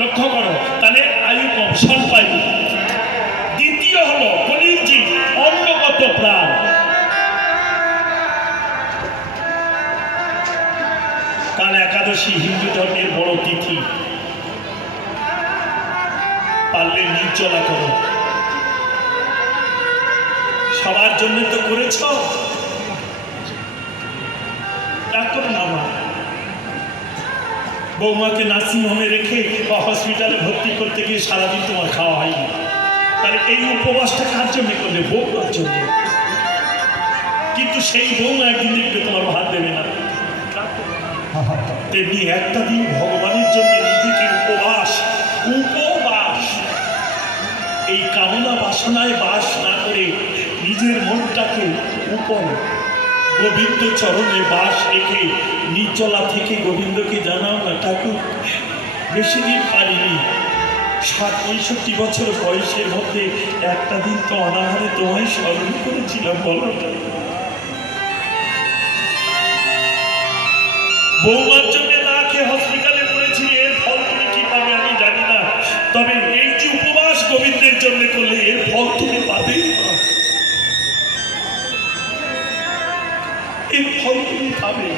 লক্ষ্য করো, তাহলে আয়ু কম, স্বল্পায়ু। দ্বিতীয় হলো কলির জীব, অন্নগত প্রাণ। কাল একাদশী হিন্দু ধর্মের বড় তিথি, পারলে নির্জলা করো। সবার জন্য তো করেছ, ডাক্তার নামা বৌমাকে নার্সিং হোমে রেখে বা হসপিটালে ভর্তি করতে গিয়ে সারাদিন তোমার খাওয়া হয়নি, তাহলে এই উপবাসটা কার জন্য করলে? বৌমার জন্য। কিন্তু সেই বৌমা একদিন দেখবে তোমার ভাত দেবে না। তেমনি একটা দিন ভগবানের জন্য নিজেকে উপবাস এই কামনা বাসনায় বাস না করে নিজের মনটাকে উপর গোবিন্দ চরণে বাস রেখে নির্জলা থেকে গোবিন্দকে জানাও না, ঠাকুর বেশি দিন পারিনি, ৬০-৬৫ বছর বয়সের মধ্যে একটা দিন তো অনাহারে তোমায় স্মরণ করেছিলাম, বলো না। বৌমার জন্য না খেয়ে হসপিটালে পড়েছি, এর ফল তুমি কি পাবে আমি জানি না, তবে এই যে উপবাস গোবিন্দের জন্য করলে এর ফল তুমি পাবেই না, এর ফল তুমি পাবে।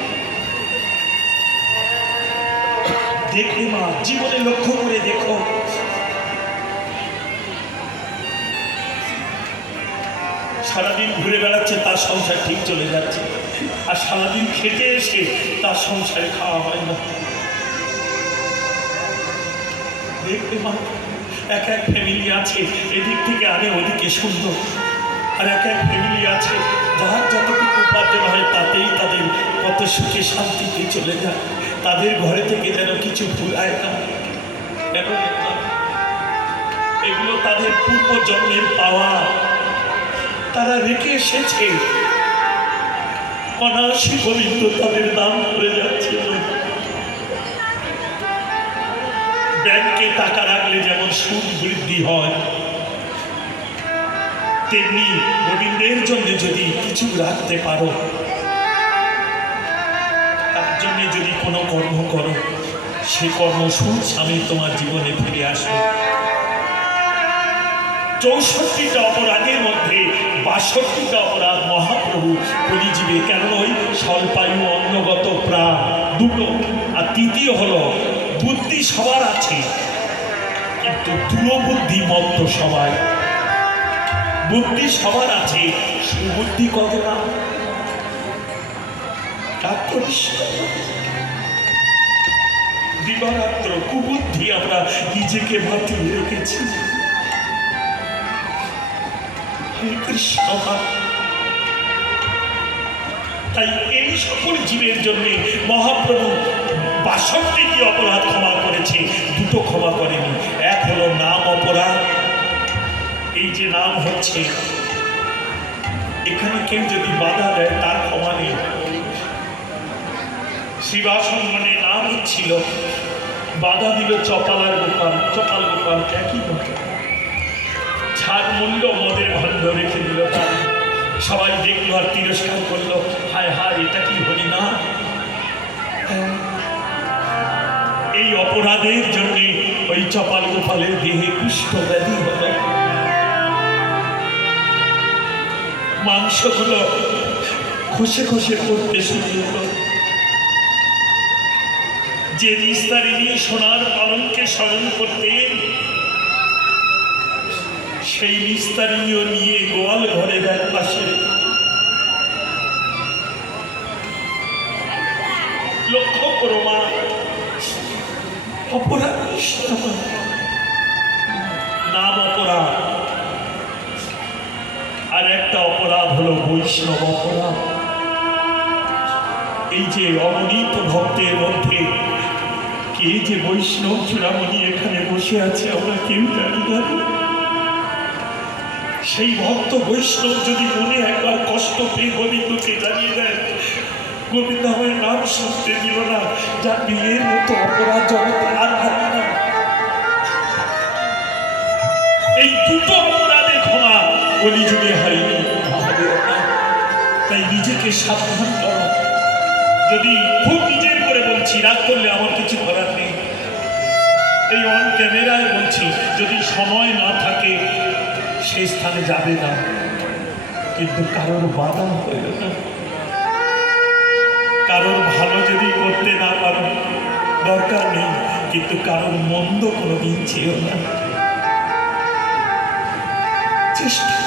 দেখবে মা, জীবনে লক্ষ্য করে দেখো, সারাদিন ঘুরে বেড়াচ্ছে, তার সংসার ঠিক চলে যাচ্ছে, আর সারাদিন খেটে এসে তার সংসারে খাওয়া হয় না। দেখবে মা, এক এক ফ্যামিলি আছে এদিক থেকে আনে ওদিকে সুন্দর, আর এক এক ফ্যামিলি আছে যার যতটুকু উপার্জন হয় তাতেই তাদের কত সুখে শান্তিতে চলে যায়, তাদের ঘরে থেকে যেন কিছু ফুরায় না। এগুলো তাদের পূর্বজন্মের পাওয়া, তারা রেখে এসেছে, অনায়াসে গোবিন্দ তাদের দান করে যাচ্ছে। ব্যাংকে টাকা রাখলে যেমন সুদ বৃদ্ধি হয়, তেমনি গোবিন্দের জন্য যদি কিছু রাখতে পারো, তার জন্য যদি কোনো কর্ম করো, সে কর্ম সুদ স্বামী তোমার জীবনে ফিরে আসবে। ৬৪টা অপরাধের মধ্যে ৬২টা অপরাধ মহাপ্রভু কলিজীবে, কেন ওই স্বল্পায়ু অন্নগত প্রাণ দুটো, আর তৃতীয় হলো বুদ্ধি সবার আছে কিন্তু দুরবুদ্ধি মত্ত সবাই। বুদ্ধি সবার আছে, সুবুদ্ধি কত না। দিবারাত্র কুবুদ্ধি আমরা নিজেকে মাতিয়ে রেখেছি। কৃষ্ণ, তাই এই সকল জীবের জন্য মহাপ্রভু ৬২টি অপরাধ ক্ষমা করেছে, দুটো ক্ষমা করেনি। এক হলো নাম অপরাধ, এই যে নাম হচ্ছে, এখানে কেউ যদি বাধা দেয় তার ক্ষমা নেই। শিবাসনে নাম হচ্ছিল, বাধা দিল চপালার গোপাল, চপাল গোপাল একই কথা, ছাড় মূল্য মদের ভাণ্ড রেখে দিল তার। সবাই দেখলো আর তিরস্কার করলো, হায় হায় এটা কি হলি না। এই অপরাধের জন্য ওই চপাল গোপালের দেহে কুষ্ঠ ব্যাধি হল, মাংসগুলো খসে খসে পড়তে শুরু হলো। যে নিস্তারিণী সোনার পালঙ্কে স্মরণ করতেন, সেই নিস্তারিণীও নিয়ে গোয়াল ঘরের এক পাশে। লক্ষ্য করো মা, অপরাধ নাম অপরাধ, আর একটা অপরাধ হলো বৈষ্ণব অপরাধ। এই যে অগণিত ভক্তের মধ্যে কে যে বৈষ্ণব চূড়ামণি এখানে বসে আছে আমরা কেউ জানি না। সেই ভক্ত বৈষ্ণব যদি মনে একবার কষ্ট পেয়ে গোবিন্দকে জানিয়ে দেয়, গোবিন্দ আমার নাম শুনতে দিল না, যা বিয়ের মতো অপরাধ জগতে আর হবে না। এই দুটো অপরাধে ক্ষমা কলিযুগে হয়নি, তাই নিজেকে সাবধান করো। যদি খুব নিজের করে বলছি, রাগ করলে আমার কিছু করার নেই। এই অনকে প্রেমেরাই বলছি, যদি সময় না থাকে সেই স্থানে যাবে না, কিন্তু কারোর বাধা হইল না। কারোর ভালো যদি করতে না পারো দরকার নেই, কিন্তু কারোর মন্দ কোনোদিন চেয়েও না। চেষ্টা